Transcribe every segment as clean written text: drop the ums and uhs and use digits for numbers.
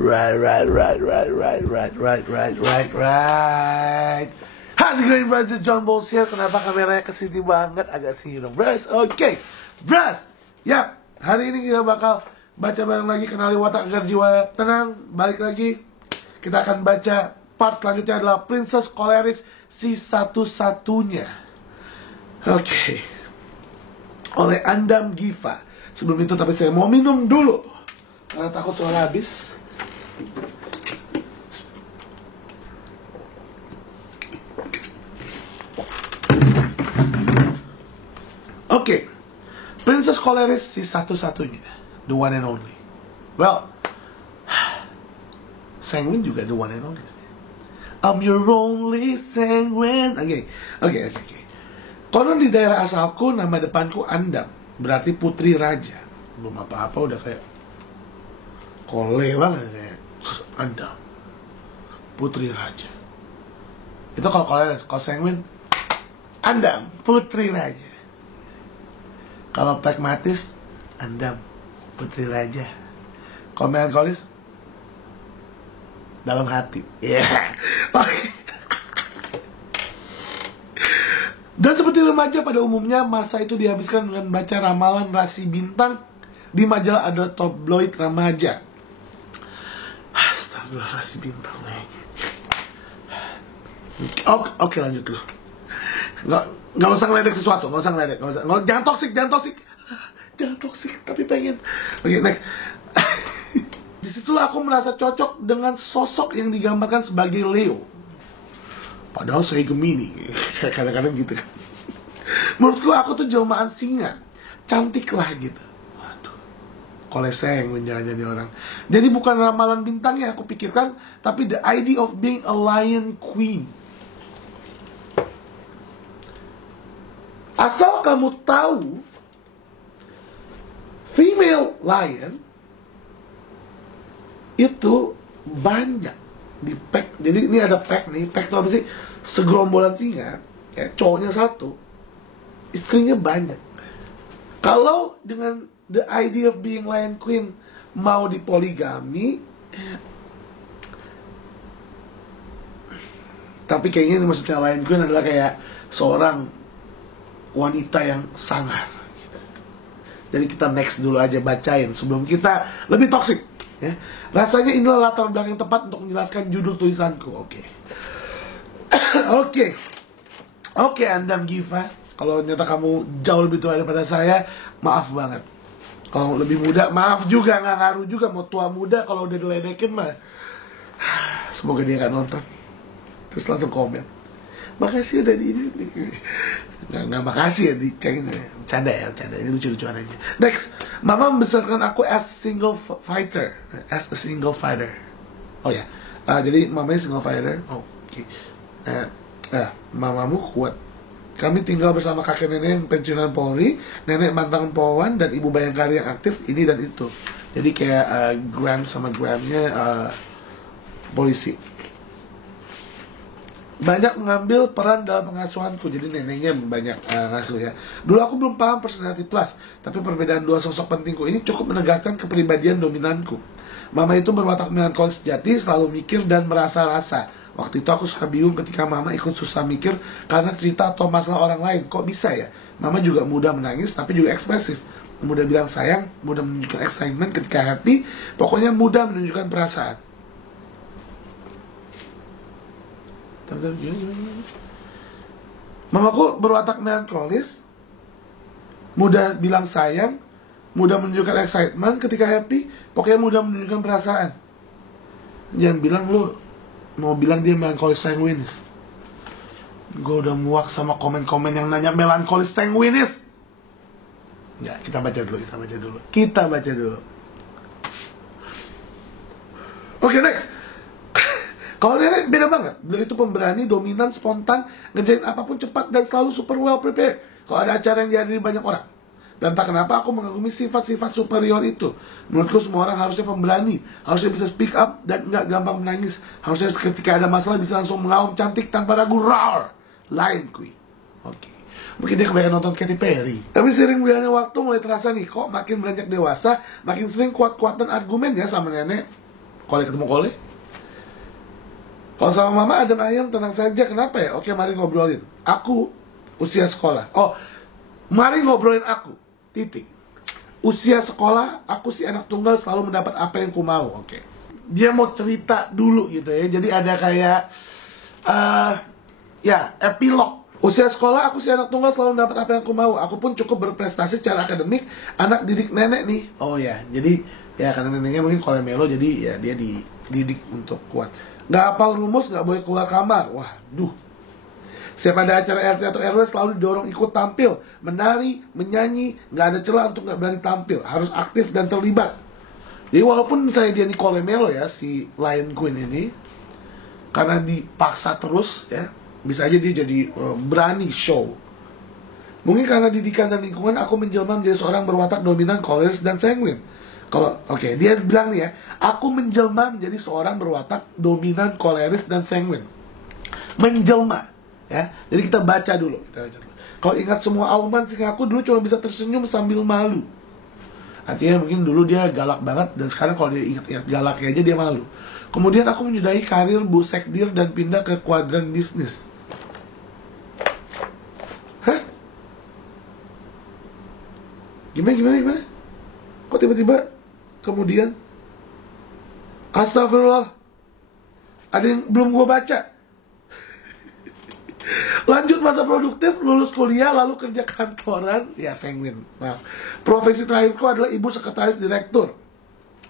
Right. How's it going, bros? It's John Balls here. Kenapa kameranya kesini banget? Agak sirem, bros. Oke, bros. Yap, hari ini kita bakal baca bareng lagi. Kenali watak agar jiwa tenang. Balik lagi. Kita akan baca part selanjutnya adalah Princess Colares si satu-satunya. Oke. Oleh Andam Giva. Sebelum itu tapi saya mau minum dulu karena takut soal habis. Oke. Princess Colares si satu-satunya, the one and only. Well, Sanguine juga the one and only. I'm your only Sanguine. Oke. Konon di daerah asalku nama depanku Andam, berarti putri raja. Belum apa-apa udah kayak kole banget kayak Andam, putri raja. Itu kalau Colares, kalau Sanguine Andam, putri raja. Kalau pragmatis, Andam, putri raja. Kalau melankolis, dalam hati. Yeah. Dan seperti remaja pada umumnya, masa itu dihabiskan dengan baca ramalan rasi bintang di majalah ada tabloid remaja. Astagfirullah, rasi bintang. Oke, lanjut lu. Nggak usah ngeledek sesuatu, jangan toksik, tapi pengen. Oke, next. Disitulah aku merasa cocok dengan sosok yang digambarkan sebagai Leo. Padahal saya Gemini, kadang-kadang gitu kan. Menurutku aku tuh jelmaan singa, cantik lah gitu. Waduh, koleseng menjangan-jangan orang. Jadi bukan ramalan bintangnya aku pikirkan, tapi the idea of being a lion queen. Asal kamu tahu, female lion itu banyak di pack. Jadi ini ada pack nih. Pack itu apa sih? Segerombolan singa, ya, cowoknya satu, istrinya banyak. Kalau dengan the idea of being lion queen mau dipoligami, tapi kayaknya ini maksudnya lion queen adalah kayak seorang wanita yang sangar. Jadi kita next dulu aja bacain sebelum kita lebih toksik. Ya. Rasanya inilah latar belakang yang tepat untuk menjelaskan judul tulisanku. Oke, Andam Giva. Kalau ternyata kamu jauh lebih tua daripada saya, maaf banget. Kalau lebih muda, maaf juga, nggak ngaruh juga. Mau tua muda, kalau udah diledekin mah, semoga dia nggak nonton. Terus langsung komen, makasih udah di ini. Nggak makasih ya, dicengin ya. Bercanda, ini lucu-lucuan aja. Next, mama membesarkan aku as a single fighter. Oh ya, jadi mamanya single fighter. Oke. Mamamu kuat. Kami tinggal bersama kakek nenek yang pensiunan Polri, nenek mantan Polwan, dan ibu Bayangkari yang aktif ini dan itu. Jadi kayak gram sama gramnya polisi. Banyak mengambil peran dalam pengasuhanku. Jadi neneknya banyak ngasuh ya. Dulu aku belum paham personality plus, tapi perbedaan dua sosok pentingku ini cukup menegaskan kepribadian dominanku. Mama itu berwatak melankolis sejati, selalu mikir dan merasa-rasa. Waktu itu aku suka bingung ketika mama ikut susah mikir karena cerita atau masalah orang lain. Kok bisa ya? Mama juga mudah menangis tapi juga ekspresif. Mudah bilang sayang, mudah menunjukkan excitement ketika happy. Pokoknya mudah menunjukkan perasaan. Mamaku berwatak melankolis, mudah bilang sayang, mudah menunjukkan excitement ketika happy, pokoknya mudah menunjukkan perasaan. Jangan bilang lu mau bilang dia melankolis sanguinis. Gue udah muak sama komen-komen yang nanya melankolis sanguinis. Ya, kita baca dulu. Oke, next. Kalau nenek beda banget. Beliau itu pemberani, dominan, spontan, ngerjain apapun cepat dan selalu super well prepared. Kalau ada acara yang dihadiri banyak orang. Dan tak kenapa aku mengagumi sifat-sifat superior itu. Menurutku semua orang harusnya pemberani, harusnya bisa speak up dan nggak gampang menangis. Harusnya ketika ada masalah bisa langsung mengaum cantik tanpa ragu. Roar, Lion Queen. Oke. Mungkin dia kebanyakan nonton Katy Perry. Tapi sering berjalannya waktu mulai terasa nih, kok makin beranjak dewasa, makin sering kuat-kuatan argumen ya sama nenek. Kole ketemu Kole. Kalau sama mama adem ayam tenang saja, kenapa ya? Oke, mari ngobrolin. Aku usia sekolah. Oh, mari ngobrolin aku. Titik. Usia sekolah, aku si anak tunggal selalu mendapat apa yang ku mau. Oke. Dia mau cerita dulu gitu ya. Jadi ada kayak epilog. Usia sekolah, aku si anak tunggal selalu mendapat apa yang ku mau. Aku pun cukup berprestasi secara akademik. Anak didik nenek nih. Oh ya, jadi ya karena neneknya mungkin kalau melo, jadi ya dia dididik untuk kuat. Nggak hafal rumus, nggak boleh keluar kamar. Waduh. Setiap ada acara RT atau RW selalu didorong ikut tampil, menari, menyanyi, nggak ada celah untuk nggak berani tampil, harus aktif dan terlibat. Jadi walaupun misalnya dia Nicole Melo ya, si Lion Queen ini, karena dipaksa terus ya, bisa aja dia jadi berani show. Mungkin karena didikan dan lingkungan, aku menjelma menjadi seorang berwatak dominan, koleris, dan sanguin. Kalau dia bilang nih ya, aku menjelma menjadi seorang berwatak dominan, koleris, dan sanguin. Menjelma. Ya, jadi kita baca dulu. Kalau ingat semua auman sih aku dulu cuma bisa tersenyum sambil malu. Artinya mungkin dulu dia galak banget, dan sekarang kalau dia ingat-ingat galaknya aja dia malu. Kemudian aku menyudahi karir Bu Sekdir dan pindah ke kuadran bisnis. Hah? Gimana? Kok tiba-tiba kemudian astagfirullah, ada yang belum gua baca. Lanjut masa produktif, lulus kuliah, lalu kerja kantoran. Ya, sanguin, maaf. Profesi terakhirku adalah ibu sekretaris direktur.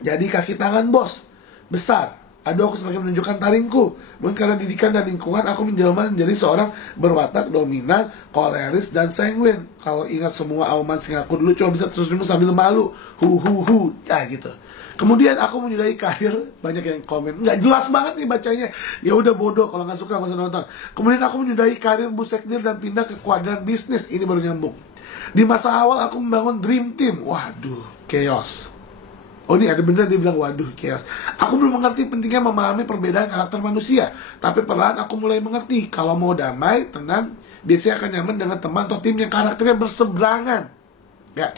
Jadi kaki tangan bos besar. Aduh, aku semakin menunjukkan taringku. Mungkin karena didikan dan lingkungan, aku menjelma menjadi seorang berwatak dominan, koleris, dan sanguin. Kalau ingat semua auman sing aku dulu cuma bisa tersenyum sambil malu. Gitu. Kemudian aku menyudahi karir, banyak yang komen, nggak jelas banget nih bacanya. Ya udah bodoh, kalau nggak suka nggak usah nonton. Kemudian aku menyudahi karir Bu Sekdir dan pindah ke kuadran bisnis. Ini baru nyambung. Di masa awal aku membangun dream team. Waduh, chaos. Oh, ini ada bener dia bilang waduh, chaos. Aku belum mengerti pentingnya memahami perbedaan karakter manusia. Tapi perlahan aku mulai mengerti. Kalau mau damai, tenang, biasanya akan nyaman dengan teman atau tim yang karakternya berseberangan. Ya.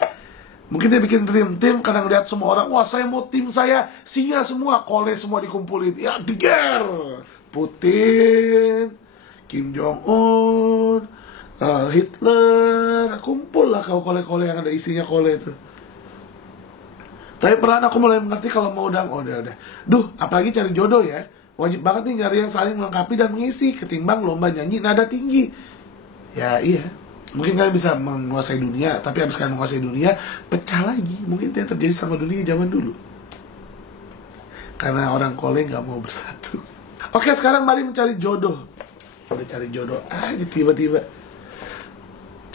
Mungkin dia bikin dream team karena ngeliat semua orang, wah saya mau tim saya singa semua, Kole semua dikumpulin. Ya, diger. Putin, Kim Jong Un, Hitler, kumpul lah kau Kole-Kole yang ada isinya Kole itu. Tapi perlahan aku mulai mengerti kalau mau udah. Duh, apalagi cari jodoh ya. Wajib banget nih nyari yang saling melengkapi dan mengisi, ketimbang lomba nyanyi nada tinggi. Ya iya. Mungkin kalian bisa menguasai dunia, tapi habis kalian menguasai dunia, pecah lagi. Mungkin itu yang terjadi sama dunia zaman dulu. Karena orang Kole nggak mau bersatu. Oke, sekarang mari mencari jodoh. Udah cari jodoh aja tiba-tiba.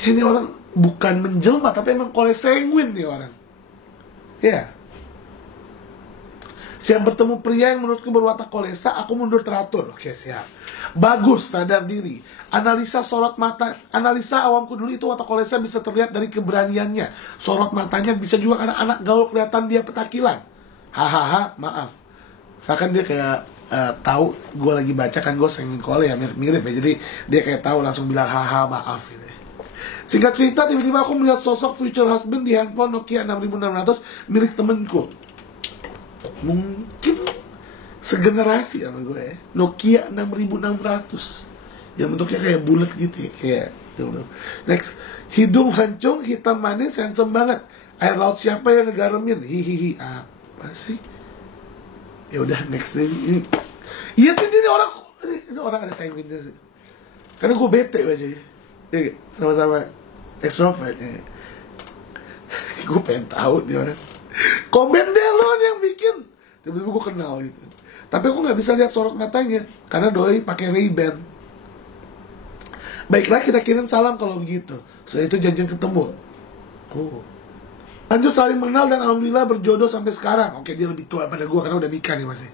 Ini orang bukan menjelma, tapi emang Kole sanguin nih orang. Ya. Siap bertemu pria yang menurutku berwatak kolesa, aku mundur teratur. Oke, siap. Bagus, sadar diri. Analisa sorot mata, analisa awamku dulu itu watak kolesa bisa terlihat dari keberaniannya. Sorot matanya bisa juga karena anak gaul kelihatan dia petakilan. Hahaha, maaf. Seakan dia kayak tahu gue lagi baca kan, gue sengin Kole ya, mirip-mirip ya. Jadi dia kayak tahu langsung bilang haha maaf gitu. Singkat cerita, tiba-tiba aku melihat sosok future husband di handphone Nokia 6600 milik temenku. Mungkin segenerasi sama gue ya. Nokia 6600 yang bentuknya kayak bulat gitu ya, kayak gitu. Next, hidung hancung, hitam manis, handsome banget. Air laut siapa yang ngegaremin? Hihihi, apa sih? Ya udah, next ini. Iya sih, ini orang ada sanguinnya sih. Karena gue bete bacanya. Ya, sama-sama extrovert ya. Gue pengen tahu dia orang. Komen deh lo yang bikin. Tiba-tiba gue kenal gitu. Tapi aku nggak bisa lihat sorot matanya karena doi pakai Ray-Ban. Baiklah, kita kirim salam kalau begitu. Setelah itu janjian ketemu. Lanjut saling mengenal dan alhamdulillah berjodoh sampai sekarang. Oke, dia lebih tua pada gue karena udah nikah nih masih.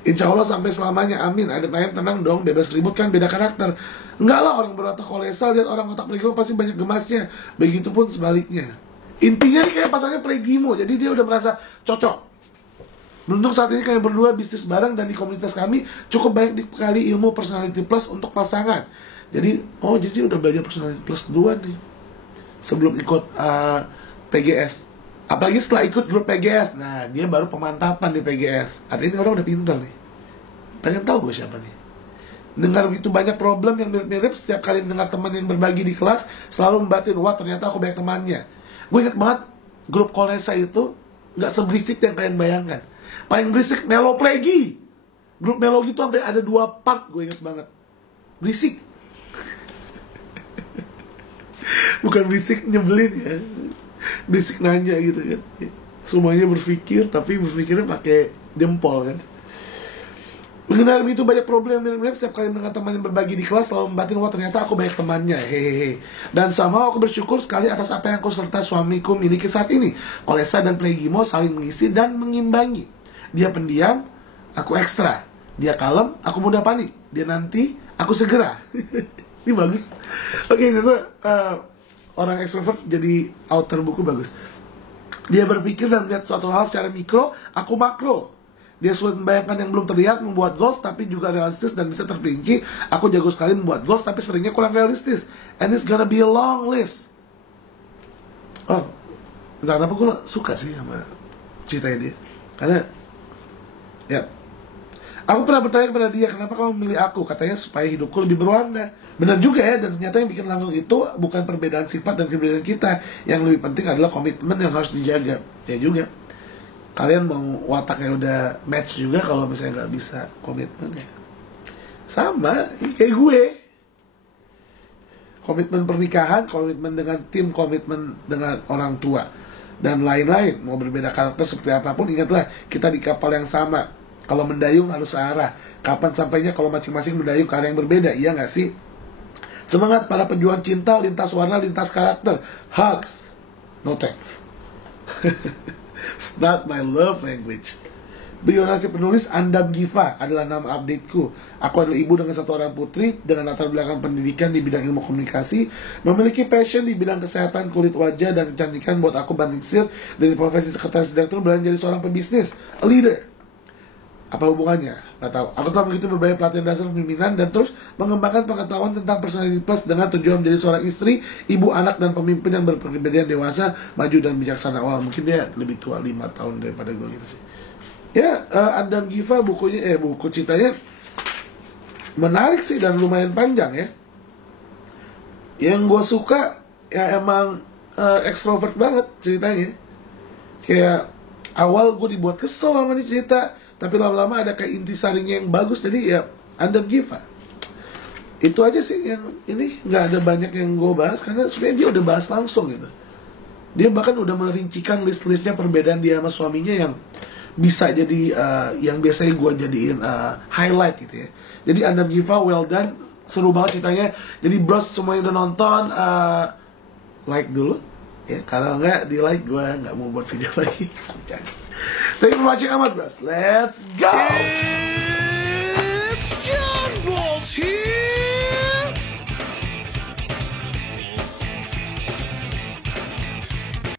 Insya Allah sampai selamanya, amin. Ada main tenang dong, bebas ribut kan, beda karakter. Enggak lah, orang berwatak kolesa, lihat orang otak plegimo pasti banyak gemasnya. Begitupun sebaliknya. Intinya nih kayak pasangannya plegimo, jadi dia udah merasa cocok. Beruntung saat ini kayak berdua bisnis bareng dan di komunitas kami cukup banyak dibekali ilmu personality plus untuk pasangan. Jadi, jadi udah belajar personality plus duluan nih sebelum ikut PGS. Apalagi setelah ikut grup PGS. Nah, dia baru pemantapan di PGS. Artinya ini orang udah pinter nih. Pengen tahu gue siapa nih. Dengar begitu banyak problem yang mirip-mirip. Setiap kali mendengar teman yang berbagi di kelas, selalu membatin, wah ternyata aku banyak temannya. Gue inget banget, grup Kolesa itu gak seberisik yang kalian bayangkan. Paling berisik Nelo Plegi. Grup Nelo gitu sampai ada 2 part, gue inget banget. Berisik. Bukan berisik nyebelin ya, berisik nanya gitu kan. Semuanya berpikir, tapi berpikirnya pakai jempol kan. Mengenal itu banyak problem yang mirip-mirip. Setiap kali mendengar teman yang berbagi di kelas, selalu membatin, wah ternyata aku banyak temannya, hehehe. Dan sama aku bersyukur sekali atas apa yang aku serta suamiku miliki saat ini. Kolesa dan Plegimo saling mengisi dan mengimbangi. Dia pendiam, aku ekstra. Dia kalem, aku mudah panik. Dia nanti, aku segera. Ini bagus. Oke, itu orang ekstrovert jadi author buku bagus. Dia berpikir dan melihat suatu hal secara mikro, aku makro. Dia sulit membayangkan yang belum terlihat, membuat goals tapi juga realistis dan bisa terperinci. Aku jago sekali membuat goals tapi seringnya kurang realistis. And it's gonna be a long list. Oh, entah kenapa gue suka sih sama ceritanya dia. Karena, ya, aku pernah bertanya kepada dia, kenapa kamu memilih aku? Katanya supaya hidupku lebih berwarna. Benar juga ya, dan ternyata yang bikin langgeng itu bukan perbedaan sifat dan keberadaan kita. Yang lebih penting adalah komitmen yang harus dijaga. Ya juga. Kalian mau wataknya udah match juga kalau misalnya nggak bisa komitmen ya. Sama, kayak gue. Komitmen pernikahan, komitmen dengan tim, komitmen dengan orang tua, dan lain-lain. Mau berbeda karakter seperti apapun, ingatlah, kita di kapal yang sama. Kalau mendayung harus searah. Kapan sampainya kalau masing-masing mendayung ke arah yang berbeda, iya nggak sih? Semangat para pejuang cinta, lintas warna, lintas karakter. Hugs, no thanks. It's not my love language. Biografi penulis Andam Giva adalah nama updateku. Aku adalah ibu dengan 1 orang putri dengan latar belakang pendidikan di bidang ilmu komunikasi, memiliki passion di bidang kesehatan kulit wajah dan kecantikan. Buat aku banting setir dari profesi sekretaris direktur berani jadi seorang pebisnis, a leader. Apa hubungannya? Gak tahu. Aku telah mengikuti berbagai pelatihan dasar pemimpinan dan terus mengembangkan pengetahuan tentang personality plus dengan tujuan menjadi seorang istri, ibu, anak, dan pemimpin yang berkepribadian dewasa, maju dan bijaksana. Wah, mungkin dia lebih tua 5 tahun daripada gue gitu sih. Ya, Andam Giva bukunya, buku ceritanya menarik sih dan lumayan panjang ya. Yang gue suka ya emang ekstrovert banget ceritanya. Kayak awal gue dibuat kesel sama nih cerita, tapi lama-lama ada kayak intisarinya yang bagus. Jadi ya Andam Giva. Itu aja sih yang ini, nggak ada banyak yang gue bahas karena sebenarnya dia udah bahas langsung gitu. Dia bahkan udah merincikan list-listnya perbedaan dia sama suaminya yang bisa jadi yang biasanya gue jadiin highlight gitu ya. Jadi Andam Giva, well done, seru banget ceritanya. Jadi bros semua yang udah nonton, like dulu ya, karena nggak di like gue nggak mau buat video lagi. Thank you for watching amat bros, let's go.